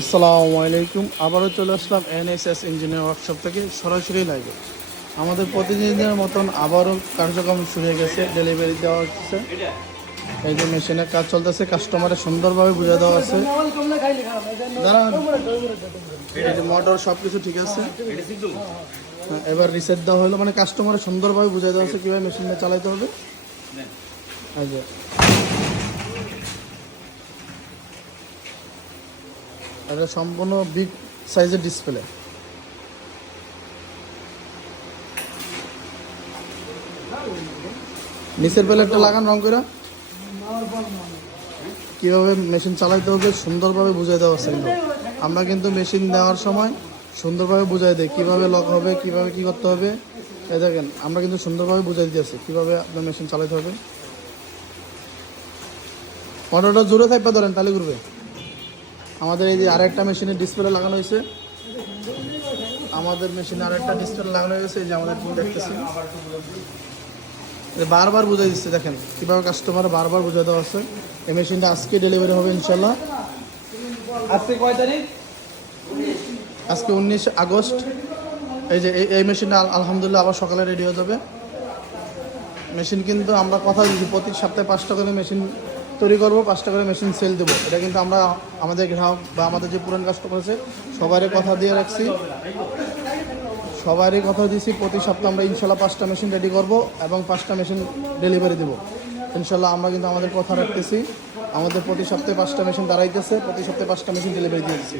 আসসালামু আলাইকুম। আবারও চলে আসলাম এনএসএস ইঞ্জিনিয়ার ওয়ার্কশপ থেকে সরাসরি লাইভে। আমাদের প্রতিদিনের মতন আবারও কার্যক্রম শুরু হয়ে গেছে, ডেলিভারি দেওয়া হচ্ছে। এই যে মেশিনের কাজ চলতেছে, কাস্টমারের সুন্দরভাবে বুঝিয়ে দেওয়া আছে। এই যে মোটর সব কিছু ঠিক আছে। এবার রিসেট দেওয়া হলো, মানে কাস্টমারের সুন্দরভাবে বুঝিয়ে দেওয়া আছে কীভাবে মেশিনটা চালাতে হবে। এই যে এটা সম্পূর্ণ বিগ সাইজের ডিসপ্লে। নিচের প্লেটটা লাগান রং করে কীভাবে মেশিন চালাইতে হবে সুন্দরভাবে বুঝিয়ে দেওয়া আছে। কিন্তু আমরা কিন্তু মেশিন দেওয়ার সময় সুন্দরভাবে বুঝাই দিই কীভাবে লক হবে, কীভাবে কী করতে হবে। এই দেখেন আমরা কিন্তু সুন্দরভাবে বুঝাই দিয়েছি কীভাবে আপনার মেশিন চালাতে হবে। মোটরটা জোরে থাকবে ধরেন তাহলে ঘুরবে। আমাদের এই যে আরেকটা মেশিনের ডিসপ্লে লাগানো হয়েছে, আমাদের মেশিনে আরেকটা ডিসপ্লে লাগানো হয়েছে। এই যে আমাদের দেখতেছি বারবার বুঝাই দিচ্ছে, দেখেন কীভাবে কাস্টমার বারবার বুঝাই দেওয়া আছে। এই মেশিনটা আজকে ডেলিভারি হবে ইনশাল্লাহ। আজকে কয় তারিখ? আজকে 19 আগস্ট। এই যে এই মেশিনটা আলহামদুলিল্লাহ আবার সকালে রেডি হয়ে যাবে। মেশিন কিন্তু আমরা কথা দিচ্ছি প্রতি সপ্তাহে 5টা করে মেশিন তৈরি করবো, 5টা করে মেশিন সেল দেবো। এটা কিন্তু আমরা আমাদের গ্রাহক বা আমাদের যে পুরান কাস্টমার আছে সবারই কথা দিয়ে রাখছি, সবারই কথা দিয়েছি প্রতি সপ্তাহে আমরা ইনশাল্লাহ 5টা মেশিন রেডি করবো এবং 5টা মেশিন ডেলিভারি দেবো ইনশাল্লাহ। আমরা কিন্তু আমাদের কথা রাখতেছি, আমাদের প্রতি সপ্তাহে 5টা মেশিন দাঁড়াইতেছে, প্রতি সপ্তাহে 5টা মেশিন ডেলিভারি দিয়ে দিচ্ছি।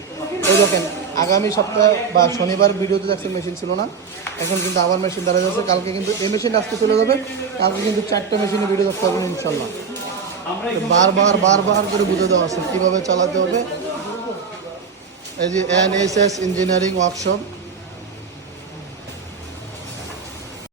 এই দেখেন আগামী সপ্তাহে বা শনিবার ভিডিওতে দেখছেন মেশিন ছিল না, এখন কিন্তু আবার মেশিন দাঁড়াই যাচ্ছে। কালকে কিন্তু এই মেশিন আজকে চলে যাবে, কালকে কিন্তু 4টা মেশিনে ভিডিও দেখতে পারবেন ইনশাল্লাহ। বারবার করে বুঝে দেওয়া আছে কীভাবে চালাতে হবে। এই যে এনএসএস ইঞ্জিনিয়ারিং ওয়ার্কশপ।